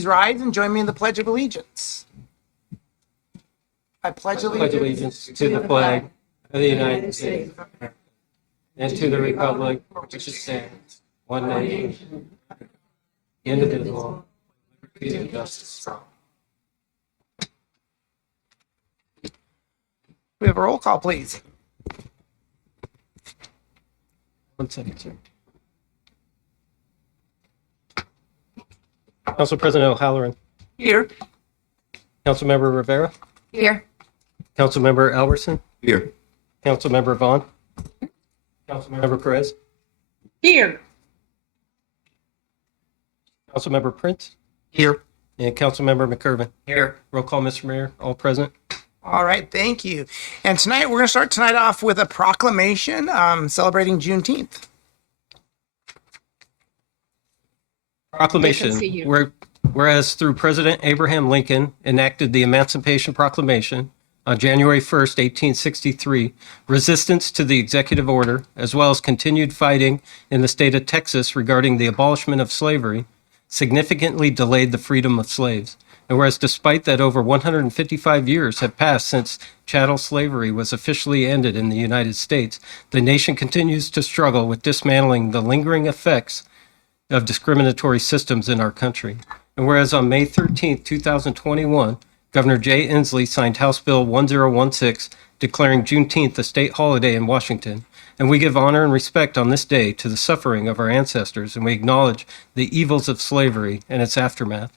Please rise and join me in the Pledge of Allegiance. I pledge allegiance to the flag of the United States and to the republic which stands one nation, indivisible, with liberty and justice for all. We have a roll call, please. 1 second, sir. Council President O'Halloran. Here. Councilmember Rivera. Here. Councilmember Alverson. Here. Councilmember Vaughn. Councilmember Perez. Here. Councilmember Prince. Here. And Councilmember McIrvin. Here. Roll call, Mr. Mayor. All present. All right, thank you. And tonight, we're going to start tonight off with a proclamation celebrating Juneteenth. Proclamation. Good to see you. Whereas through President Abraham Lincoln enacted the Emancipation Proclamation on January 1st, 1863, resistance to the executive order, as well as continued fighting in the state of Texas regarding the abolishment of slavery, significantly delayed the freedom of slaves. And whereas despite that over 155 years have passed since chattel slavery was officially ended in the United States, the nation continues to struggle with dismantling the lingering effects of discriminatory systems in our country. And whereas on May 13th, 2021, Governor Jay Inslee signed House Bill 1016, declaring Juneteenth a state holiday in Washington. And we give honor and respect on this day to the suffering of our ancestors, and we acknowledge the evils of slavery and its aftermath.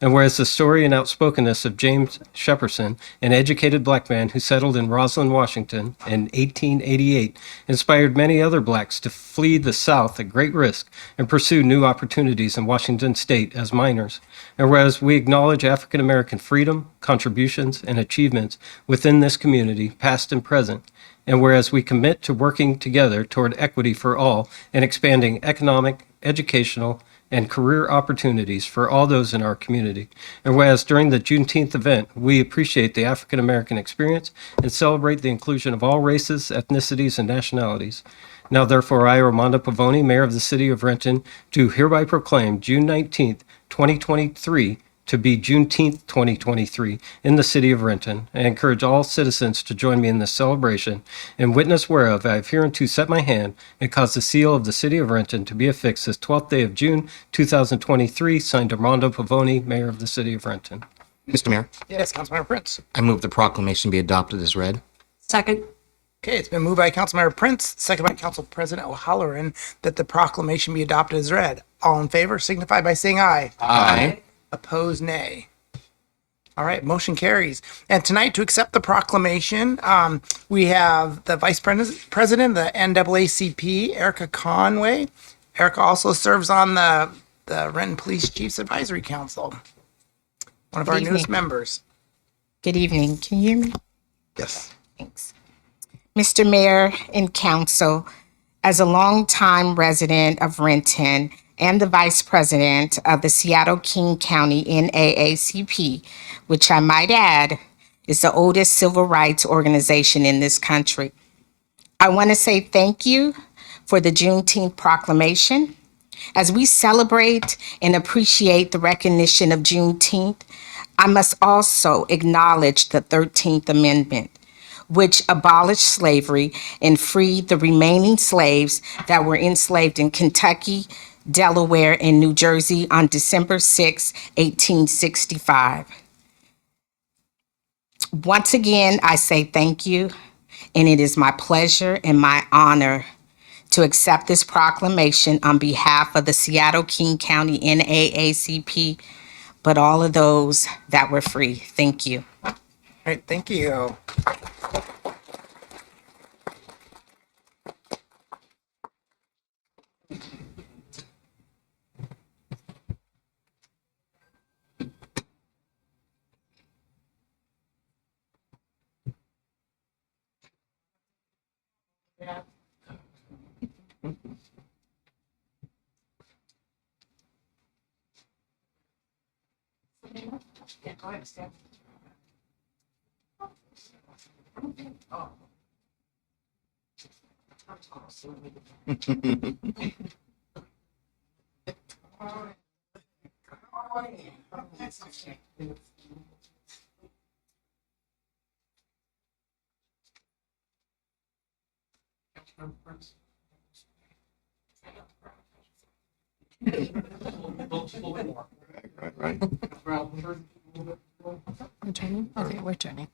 And whereas the story and outspokenness of James Shepperson, an educated black man who settled in Roslyn, Washington in 1888, inspired many other blacks to flee the South at great risk and pursue new opportunities in Washington state as miners. And whereas we acknowledge African American freedom, contributions, and achievements within this community, past and present, and whereas we commit to working together toward equity for all and expanding economic, educational, and career opportunities for all those in our community. And whereas during the Juneteenth event, we appreciate the African American experience and celebrate the inclusion of all races, ethnicities, and nationalities. Now, therefore, I, Armando Pavoni, Mayor of the City of Renton, do hereby proclaim June 19th, 2023, to be Juneteenth 2023 in the City of Renton. I encourage all citizens to join me in this celebration, in witness whereof I have hereunto set my hand and caused the seal of the City of Renton to be affixed this 12th day of June 2023, signed Armando Pavoni, Mayor of the City of Renton. Mr. Mayor, Yes, Councilmember Prince. I move the proclamation be adopted as read. Second. Okay, it's been moved by Councilmember Prince, second by Council President O'Halloran, that the proclamation be adopted as read. All in favor signify by saying aye. Aye. Opposed, nay. All right, motion carries. And tonight, to accept the proclamation, we have the Vice President of the NAACP, Erica Conway. Erica also serves on the Renton Police Chiefs Advisory Council, one of our newest members. Good evening. Can you hear me? Yes. Thanks. Mr. Mayor and Council, as a longtime resident of Renton and the Vice President of the Seattle-King County NAACP, which I might add is the oldest civil rights organization in this country, I want to say thank you for the Juneteenth proclamation. As we celebrate and appreciate the recognition of Juneteenth, I must also acknowledge the 13th Amendment, which abolished slavery and freed the remaining slaves that were enslaved in Kentucky, Delaware, and New Jersey on December 6, 1865. Once again, I say thank you, and it is my pleasure and my honor to accept this proclamation on behalf of the Seattle-King County NAACP, but all of those that were free. Thank you. All right, thank you. Right. We're turning? Okay, we're turning.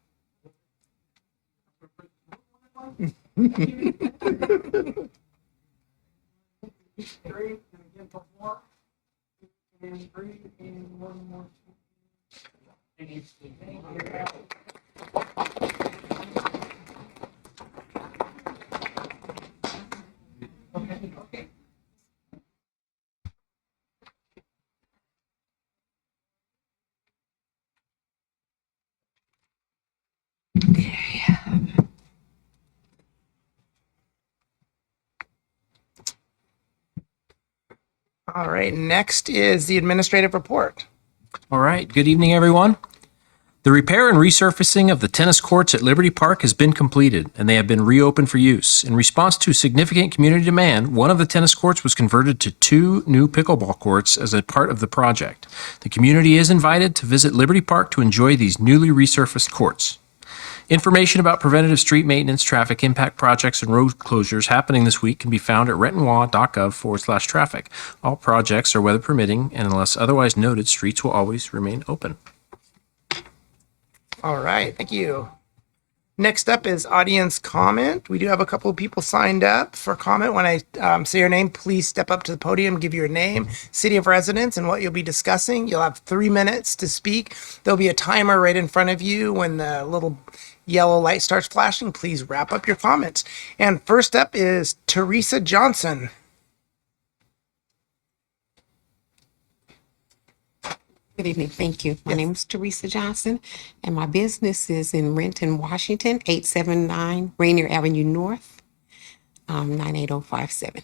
All right, next is the administrative report. All right. Good evening, everyone. The repair and resurfacing of the tennis courts at Liberty Park has been completed, and they have been reopened for use. In response to significant community demand, one of the tennis courts was converted to 2 new pickleball courts as a part of the project. The community is invited to visit Liberty Park to enjoy these newly resurfaced courts. Information about preventative street maintenance, traffic impact projects, and road closures happening this week can be found at rentonwa.gov/traffic. All projects are weather permitting, and unless otherwise noted, streets will always remain open. All right, thank you. Next up is audience comment. We do have a couple of people signed up for comment. When I say your name, please step up to the podium, give your name, city of residence, and what you'll be discussing. You'll have 3 minutes to speak. There'll be a timer right in front of you. When the little yellow light starts flashing, please wrap up your comments. And first up is Teresa Johnson. Good evening. Thank you. My name is Teresa Johnson, and my business is in Renton, Washington, 879 Rainier Avenue North, 98057.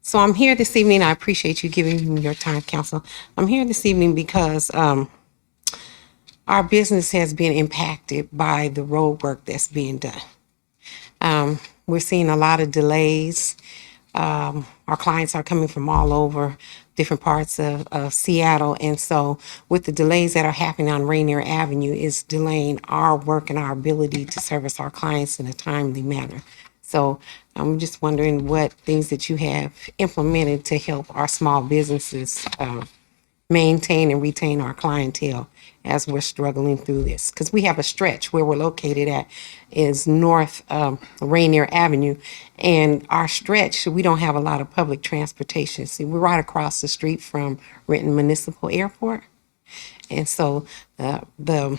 So I'm here this evening. I appreciate you giving me your time, Council. I'm here this evening because our business has been impacted by the road work that's being done. We're seeing a lot of delays. Our clients are coming from all over different parts of Seattle. And so with the delays that are happening on Rainier Avenue is delaying our work and our ability to service our clients in a timely manner. So I'm just wondering what things that you have implemented to help our small businesses maintain and retain our clientele as we're struggling through this. Because we have a stretch where we're located at is North Rainier Avenue. And our stretch, we don't have a lot of public transportation. See, we're right across the street from Renton Municipal Airport. And so the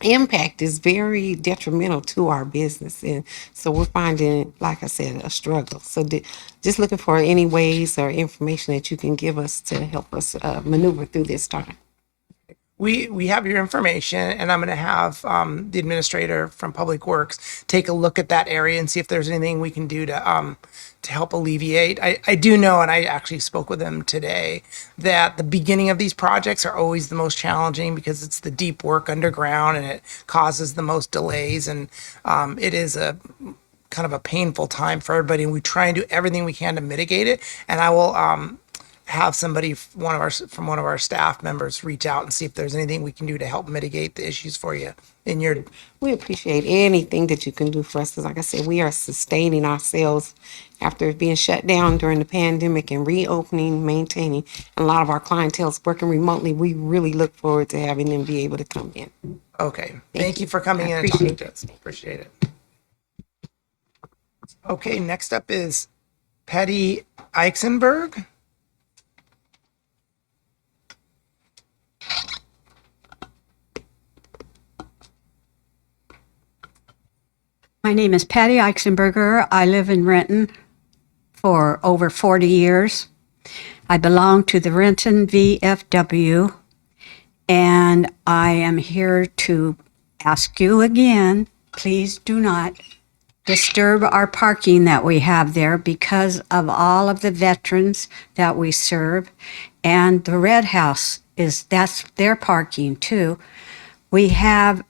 impact is very detrimental to our business. And so we're finding it, like I said, a struggle. So just looking for any ways or information that you can give us to help us maneuver through this time. We have your information, and I'm going to have the administrator from Public Works take a look at that area and see if there's anything we can do to help alleviate. I do know, and I actually spoke with them today, that the beginning of these projects are always the most challenging because it's the deep work underground and it causes the most delays, and it is a kind of a painful time for everybody, and we try and do everything we can to mitigate it. And I will have somebody from one of our staff members reach out and see if there's anything we can do to help mitigate the issues for you in your. We appreciate anything that you can do for us because, like I said, we are sustaining ourselves after being shut down during the pandemic and reopening, maintaining. And a lot of our clientele is working remotely. We really look forward to having them be able to come in. Okay, thank you for coming in and talking to us. Appreciate it. Okay, next up is Patty Eichsenberg. My name is Patty Eichsenberger. I live in Renton for over 40 years. I belong to the Renton VFW, and I am here to ask you again, please do not disturb our parking that we have there because of all of the veterans that we serve. And the Red House that's their parking too. We have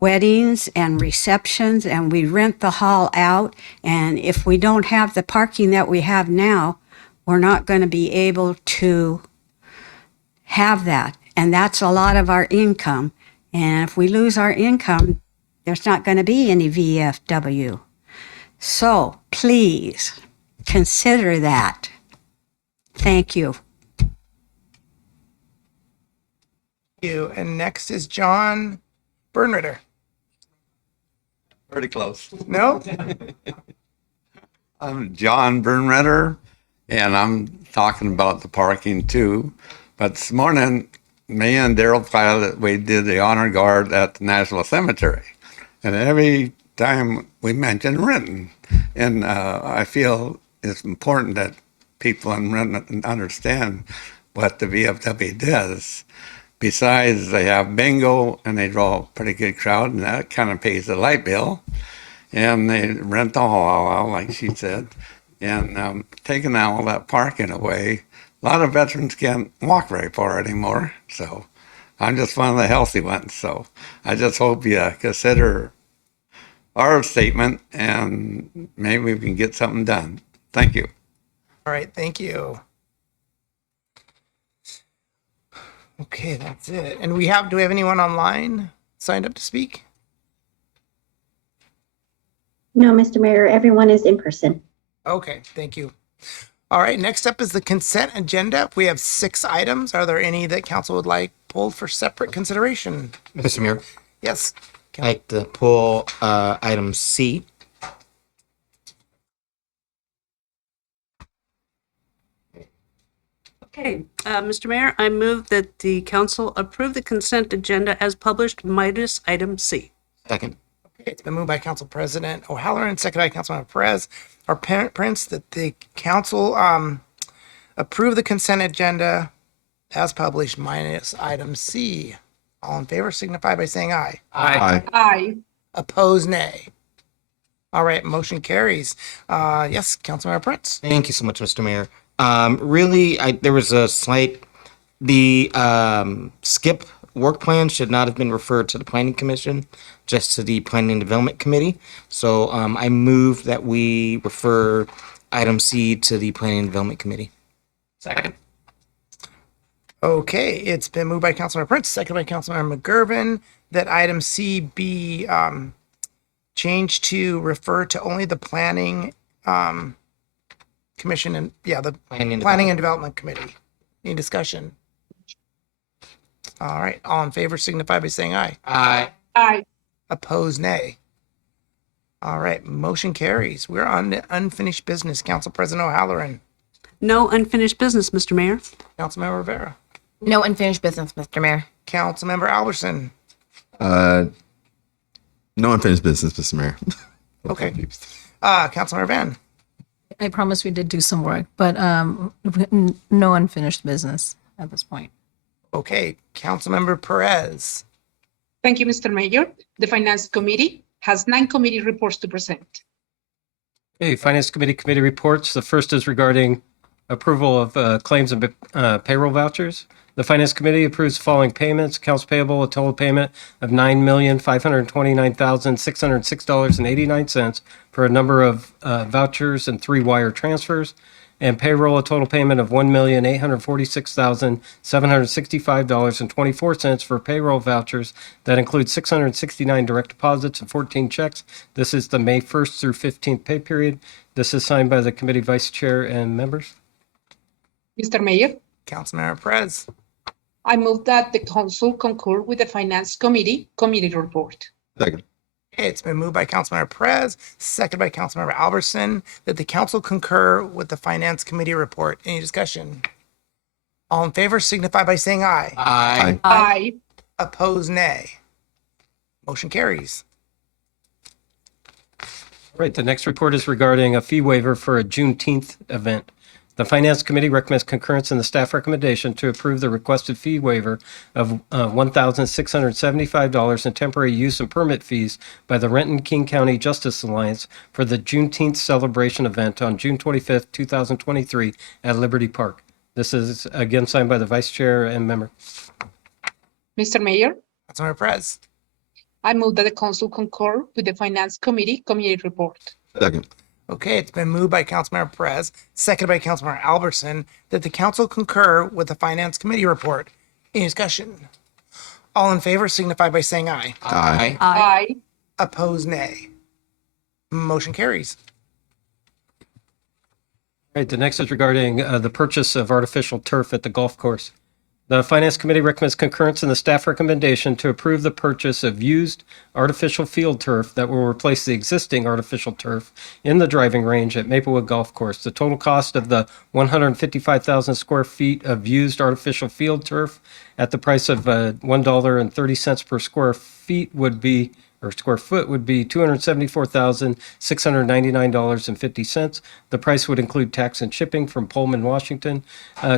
weddings and receptions, and we rent the hall out. And if we don't have the parking that we have now, we're not going to be able to have that. And that's a lot of our income. And if we lose our income, there's not going to be any VFW. So please consider that. Thank you. You. And next is John Bernritter. Pretty close. No? I'm John Bernretter, and I'm talking about the parking too. But this morning, me and Daryl Pilot, we did the honor guard at the National Cemetery. And every time we mention Renton, and I feel it's important that people in Renton understand what the VFW does. Besides, they have bingo, and they draw a pretty good crowd, and that kind of pays the light bill. And they rent the hall out, like she said, and taking all that parking away. A lot of veterans can't walk very far anymore, so I'm just one of the healthy ones. So I just hope you consider our statement, and maybe we can get something done. Thank you. All right, thank you. Okay, that's it. And do we have anyone online signed up to speak? No, Mr. Mayor, everyone is in person. Okay, thank you. All right, next up is the consent agenda. We have 6 items. Are there any that council would like pulled for separate consideration? Mr. Mayor, Yes. I'd like to pull item C. Okay, Mr. Mayor, I move that the council approve the consent agenda as published minus item C. Second. Okay, it's been moved by Council President O'Halloran, seconded by Councilmember Perez. Our parent prints that the council approve the consent agenda as published minus item C. All in favor signify by saying aye. Aye. Opposed, nay. All right, motion carries. Yes, Councilmember Prince. Thank you so much, Mr. Mayor. There was a the skip work plan should not have been referred to the Planning Commission, just to the Planning and Development Committee. So I move that we refer item C to the Planning and Development Committee. Second. Okay, it's been moved by Councilmember Prince, seconded by Councilmember McGurven, that item C be changed to refer to only the Planning Commission and, the Planning and Development Committee. Any discussion? All right, all in favor signify by saying aye. Aye. Opposed, nay. All right, motion carries. We're on to unfinished business. Council President O'Halloran. No unfinished business, Mr. Mayor. Councilmember Rivera. No unfinished business, Mr. Mayor. Councilmember Albertson. No unfinished business, Mr. Mayor. Okay. Councilmember Van. I promise we did do some work, but no unfinished business at this point. Okay, Councilmember Perez. Thank you, Mr. Mayor. The Finance Committee has 9 committee reports to present. Okay, Finance Committee reports. The first is regarding approval of claims and payroll vouchers. The Finance Committee approves the following payments. Accounts payable, a total payment of $9,529,606.89 for a number of vouchers and 3 wire transfers. And payroll, a total payment of $1,846,765.24 for payroll vouchers that include 669 direct deposits and 14 checks. This is the May 1st through 15th pay period. This is signed by the committee vice chair and members. Mr. Mayor, Councilmember Perez. I move that the council concur with the Finance Committee report. Second. Okay, it's been moved by Councilmember Perez, seconded by Councilmember Albertson, that the council concur with the Finance Committee report. Any discussion? All in favor signify by saying aye. Aye. Aye. Opposed, nay. Motion carries. Right, the next report is regarding a fee waiver for a Juneteenth event. The Finance Committee recommends concurrence in the staff recommendation to approve the requested fee waiver of $1,675 in temporary use and permit fees by the Renton King County Justice Alliance for the Juneteenth celebration event on June 25th, 2023 at Liberty Park. This is again signed by the Vice Chair and member. Mr. Mayor, Councilmember Perez. I move that the council concur with the Finance Committee report. Second. Okay, it's been moved by Councilmember Perez, seconded by Councilmember Albertson, that the council concur with the Finance Committee report. Any discussion? All in favor signify by saying aye. Aye. Aye. Opposed, nay. Motion carries. All right, the next is regarding the purchase of artificial turf at the golf course. The Finance Committee recommends concurrence in the staff recommendation to approve the purchase of used artificial field turf that will replace the existing artificial turf in the driving range at Maplewood Golf Course. The total cost of the 155,000 square feet of used artificial field turf at the price of $1.30 per square feet would be square foot would be $274,699.50. The price would include tax and shipping from Pullman, Washington.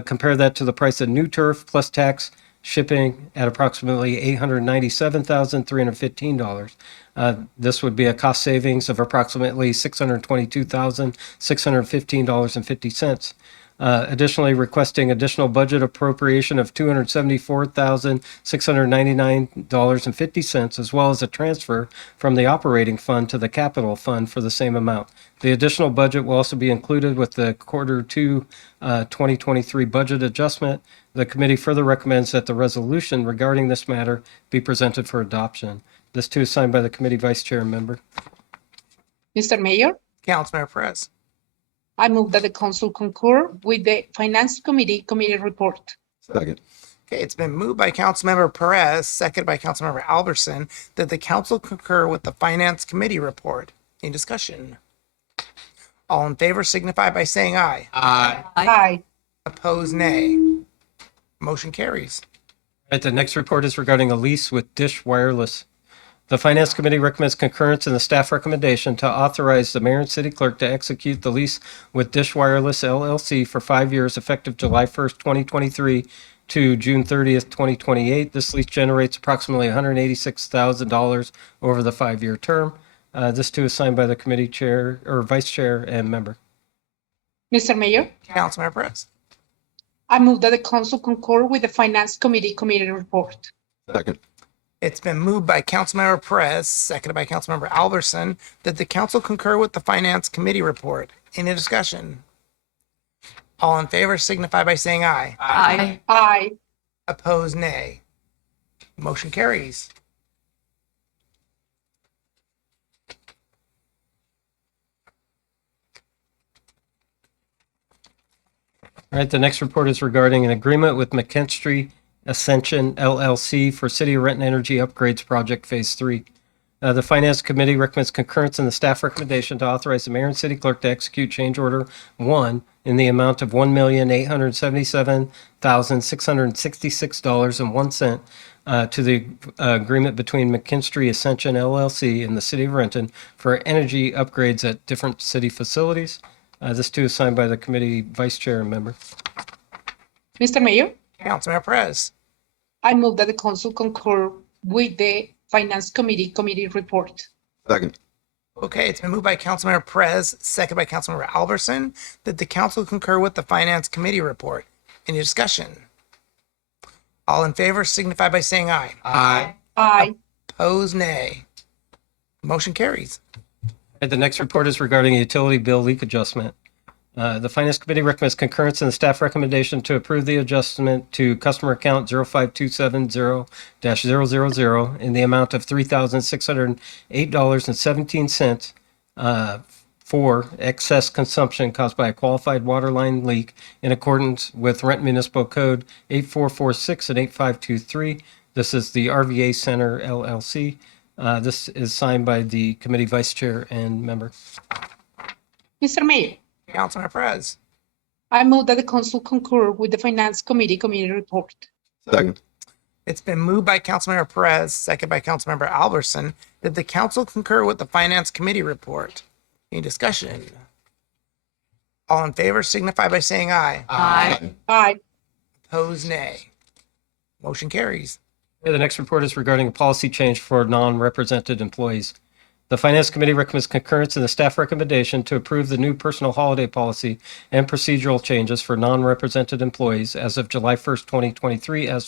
Compare that to the price of new turf plus tax shipping at approximately $897,315. This would be a cost savings of approximately $622,615.50. Additionally, requesting additional budget appropriation of $274,699.50, as well as a transfer from the operating fund to the capital fund for the same amount. The additional budget will also be included with the Q2 2023 budget adjustment. The committee further recommends that the resolution regarding this matter be presented for adoption. This too is signed by the committee vice chair and member. Mr. Mayor, Councilmember Perez. I move that the council concur with the Finance Committee report. Second. Okay, it's been moved by Councilmember Perez, seconded by Councilmember Albertson, that the council concur with the Finance Committee report. Any discussion? All in favor signify by saying aye. Aye. Opposed, nay. Motion carries. All right, the next report is regarding a lease with Dish Wireless. The Finance Committee recommends concurrence in the staff recommendation to authorize the mayor and city clerk to execute the lease with Dish Wireless LLC for 5 years effective July 1st, 2023 to June 30th, 2028. This lease generates approximately $186,000 over the 5-year term. This too is signed by the committee chair or vice chair and member. Mr. Mayor, Councilmember Perez. I move that the council concur with the Finance Committee report. Second. It's been moved by Councilmember Perez, seconded by Councilmember Albertson, that the council concur with the Finance Committee report. Any discussion? All in favor signify by saying aye. Aye. Opposed, nay. Motion carries. All right, the next report is regarding an agreement with McKinstry Ascension LLC for City of Renton Energy Upgrades Project Phase 3. The Finance Committee recommends concurrence in the staff recommendation to authorize the mayor and city clerk to execute change order 1 in the amount of $1,877,666.01 to the agreement between McKinstry Ascension LLC and the City of Renton for energy upgrades at different city facilities. This too is signed by the committee vice chair and member. Mr. Mayor, Councilmember Perez. I move that the council concur with the Finance Committee report. Second. Okay, it's been moved by Councilmember Perez, seconded by Councilmember Albertson, that the council concur with the Finance Committee report. Any discussion? All in favor signify by saying aye. Aye. Opposed, nay. Motion carries. And the next report is regarding a utility bill leak adjustment. The Finance Committee recommends concurrence in the staff recommendation to approve the adjustment to customer account 05270-000 in the amount of $3,608.17 for excess consumption caused by a qualified water line leak in accordance with Renton Municipal Code 8446 and 8523. This is the RVA Center LLC. This is signed by the committee vice chair and member. Mr. Mayor, Councilmember Perez. I move that the council concur with the Finance Committee report. Second. It's been moved by Councilmember Perez, seconded by Councilmember Albertson, that the council concur with the Finance Committee report. Any discussion? All in favor signify by saying aye. Aye. Opposed, nay. Motion carries. Okay, the next report is regarding a policy change for non-represented employees. The Finance Committee recommends concurrence in the staff recommendation to approve the new personal holiday policy and procedural changes for non-represented employees as of July 1st, 2023 as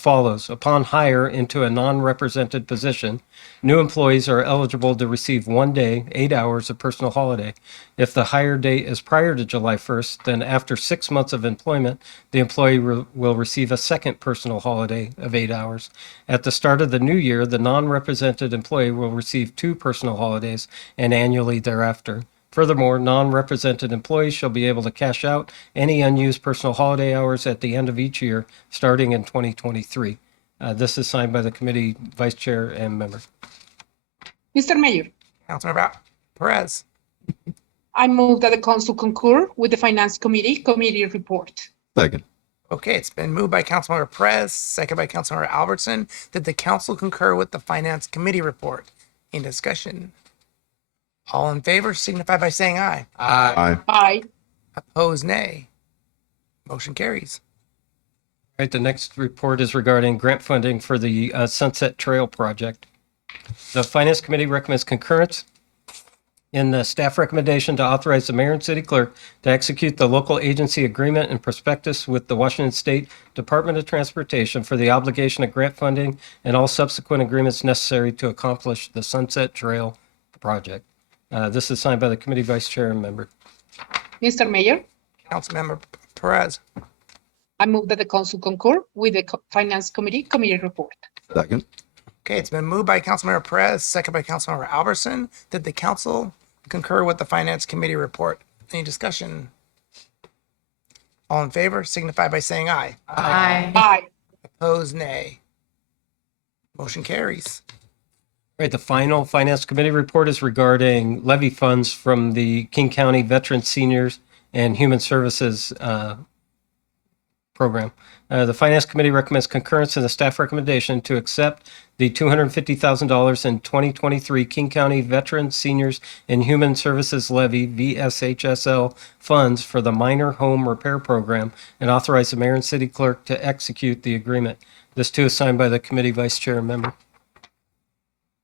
follows. Upon hire into a non-represented position, new employees are eligible to receive 1 day, 8 hours of personal holiday. If the hire date is prior to July 1st, then after 6 months of employment, the employee will receive a second personal holiday of 8 hours. At the start of the new year, the non-represented employee will receive 2 personal holidays and annually thereafter. Furthermore, non-represented employees shall be able to cash out any unused personal holiday hours at the end of each year, starting in 2023. This is signed by the committee vice chair and member. Mr. Mayor, Councilmember Perez. I move that the council concur with the Finance Committee report. Second. Okay, it's been moved by Councilmember Perez, second by Councilmember Albertson, that the council concur with the Finance Committee report. In discussion, all in favor signify by saying aye. Aye. Aye. Opposed, nay. Motion carries. All right, the next report is regarding grant funding for the Sunset Trail project. The Finance Committee recommends concurrence in the staff recommendation to authorize the mayor and city clerk to execute the local agency agreement and prospectus with the Washington State Department of Transportation for the obligation of grant funding and all subsequent agreements necessary to accomplish the Sunset Trail project. This is signed by the committee vice chair and member. Mr. Mayor, Councilmember Perez. I move that the council concur with the Finance Committee report. Second. Okay, it's been moved by Councilmember Perez, second by Councilmember Albertson, that the council concur with the Finance Committee report. Any discussion? All in favor signify by saying aye. Aye. Aye. Opposed, nay. Motion carries. All right, the final Finance Committee report is regarding levy funds from the King County Veteran Seniors and Human Services program. The Finance Committee recommends concurrence in the staff recommendation to accept the $250,000 in 2023 King County Veterans, Seniors, and Human Services Levy (VSHSL) funds for the Minor Home Repair Program and authorize the mayor and city clerk to execute the agreement. This too is signed by the committee vice chair and member.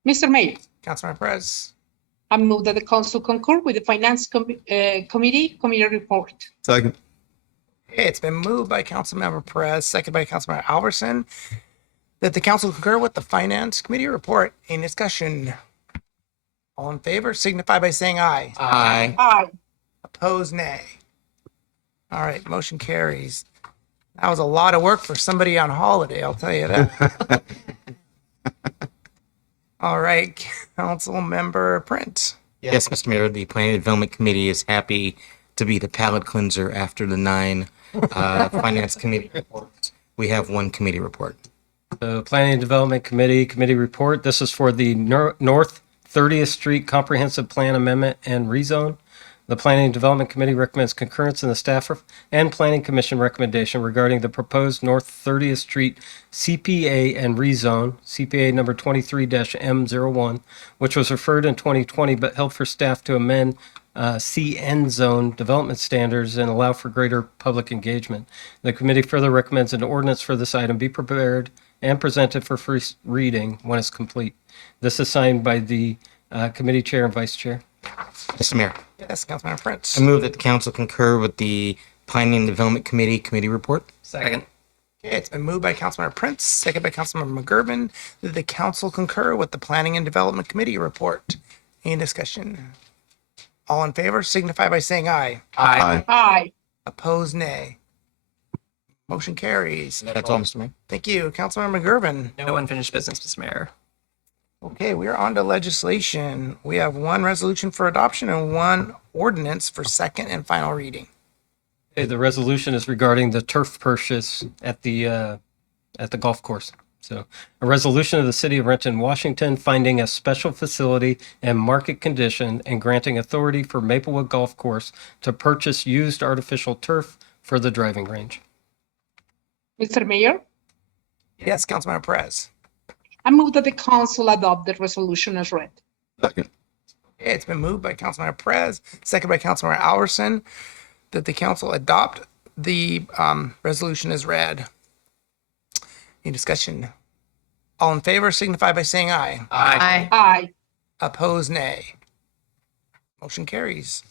Mr. Mayor, Councilmember Perez. I move that the council concur with the Finance Committee report. Second. Okay, it's been moved by Councilmember Perez, second by Councilmember Albertson, that the council concur with the Finance Committee report. Any discussion? All in favor signify by saying aye. Aye. Aye. Opposed, nay. All right, motion carries. That was a lot of work for somebody on holiday, I'll tell you that. All right, Councilmember Prince. Yes, Mr. Mayor, the Planning and Development Committee is happy to be the palate cleanser after the 9 Finance Committee reports. We have one committee report. The Planning and Development Committee report. This is for the North 30th Street Comprehensive Plan Amendment and Rezone. The Planning and Development Committee recommends concurrence in the staff and Planning Commission recommendation regarding the proposed North 30th Street CPA and rezone, CPA number 23-M01, which was referred in 2020 but held for staff to amend CN zone development standards and allow for greater public engagement. The committee further recommends an ordinance for this item be prepared and presented for first reading when it's complete. This is signed by the committee chair and vice chair. Mr. Mayor, Yes, Councilmember Prince. I move that the council concur with the Planning and Development Committee report. Second. Okay, it's been moved by Councilmember Prince, second by Councilmember McGurven, that the council concur with the Planning and Development Committee report. Any discussion? All in favor signify by saying aye. Aye. Aye. Opposed, nay. Motion carries. That's all, Mr. Mayor. Thank you, Councilmember McGurven. No unfinished business, Mr. Mayor. Okay, we are on to legislation. We have one resolution for adoption and one ordinance for second and final reading. Okay, the resolution is regarding the turf purchase at the golf course. So, a resolution of the City of Renton, Washington, finding a special facility and market condition and granting authority for Maplewood Golf Course to purchase used artificial turf for the driving range. Mr. Mayor, Yes, Councilmember Perez. I move that the council adopt the resolution as read. Second. Okay, it's been moved by Councilmember Perez, second by Councilmember Albertson, that the council adopt the resolution as read. Any discussion? All in favor signify by saying aye. Aye. Aye. Opposed, nay. Motion carries.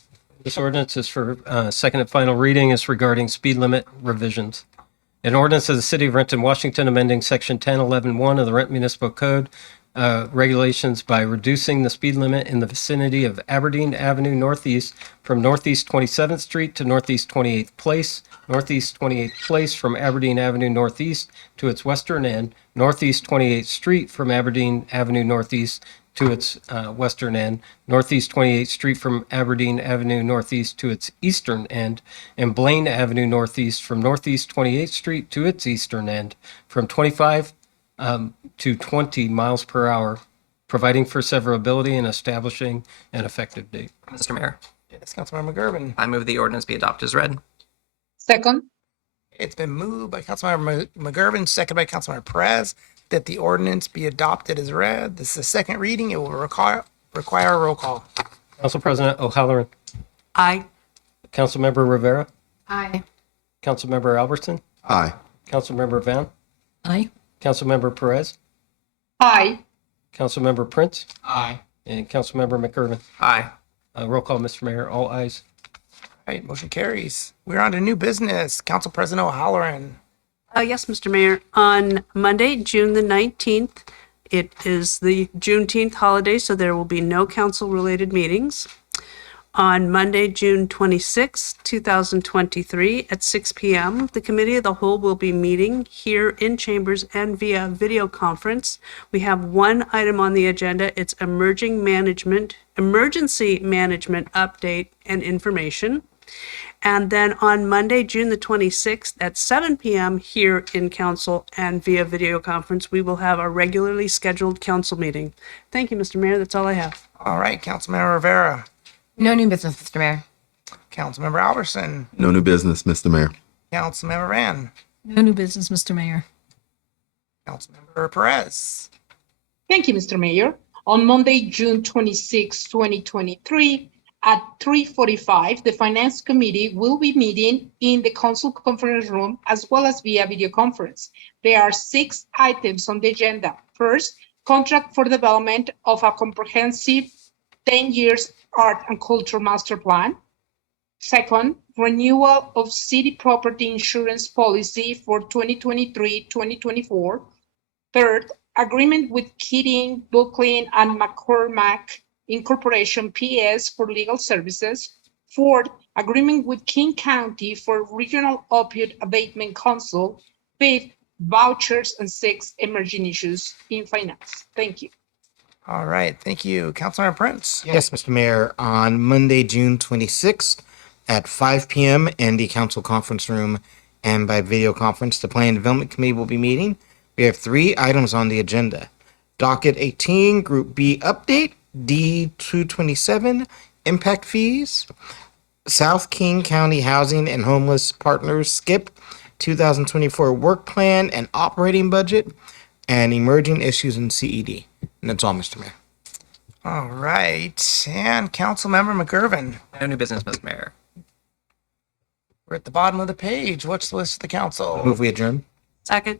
This ordinance is for second and final reading. Is regarding speed limit revisions. An ordinance of the City of Renton, Washington, amending Section 1011.1 of the Renton Municipal Code regulations by reducing the speed limit in the vicinity of Aberdeen Avenue Northeast from Northeast 27th Street to Northeast 28th Place, Northeast 28th Place from Aberdeen Avenue Northeast to its western end, Northeast 28th Street from Aberdeen Avenue Northeast to its western end, Northeast 28th Street from Aberdeen Avenue Northeast to its eastern end, and Blaine Avenue Northeast from Northeast 28th Street to its eastern end, from 25 to 20 miles per hour, providing for severability and establishing an effective date. Mr. Mayor, Yes, Councilmember McGurven. I move the ordinance be adopted as read. Second, It's been moved by Councilmember McGurven, second by Councilmember Perez, that the ordinance be adopted as read. This is a second reading. It will require a roll call. Council President O'Halloran, Aye. Councilmember Rivera, Aye. Councilmember Albertson, Aye. Councilmember Van, Aye. Councilmember Perez, aye. Councilmember Prince, Aye. and Councilmember McGurven. Aye. Roll call, Mr. Mayor, all ayes. All right, motion carries. We're on to new business. Council President O'Halloran. Yes, Mr. Mayor. On Monday, June the 19th, it is the Juneteenth holiday, so there will be no council-related meetings. On Monday, June 26, 2023, at 6 p.m., the Committee of the Whole will be meeting here in chambers and via video conference. We have one item on the agenda. It's emergency management update and information. And then on Monday, June the 26th at 7 p.m. here in council and via video conference, we will have a regularly scheduled council meeting. Thank you, Mr. Mayor. That's all I have. All right, Councilmember Rivera. No new business, Mr. Mayor. Councilmember Albertson. No new business, Mr. Mayor. Councilmember Van. No new business, Mr. Mayor. Councilmember Perez. Thank you, Mr. Mayor. On Monday, June 26, 2023, at 3:45, the Finance Committee will be meeting in the Council Conference Room as well as via video conference. There are 6 items on the agenda. First, contract for development of a comprehensive 10 years art and culture master plan. Second, renewal of city property insurance policy for 2023-2024. Third, agreement with Keating, Brooklyn, and McCormack Incorporation PS for legal services. Fourth, agreement with King County for Regional Opioid Abatement Council. Fifth, vouchers, and 6, emerging issues in finance. Thank you. All right, thank you. Councilmember Prince. Yes, Mr. Mayor, on Monday, June 26th at 5 p.m. in the council conference room and by video conference, the Planning and Development Committee will be meeting. We have 3 items on the agenda. Docket 18, Group B update, D227, impact fees, South King County Housing and Homeless Partners, SKIP, 2024 work plan and operating budget, and emerging issues in CED. And that's all, Mr. Mayor. All right, and Councilmember McGurven. No new business, Mr. Mayor. We're at the bottom of the page. What's the list of the council? Move we adjourn. Second.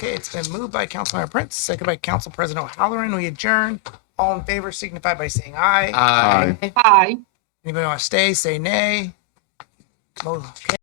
Okay, it's been moved by Councilmember Prince, second by Council President O'Halloran. We adjourn. All in favor signify by saying aye. Aye. Aye. Anybody want to stay, say nay. Okay.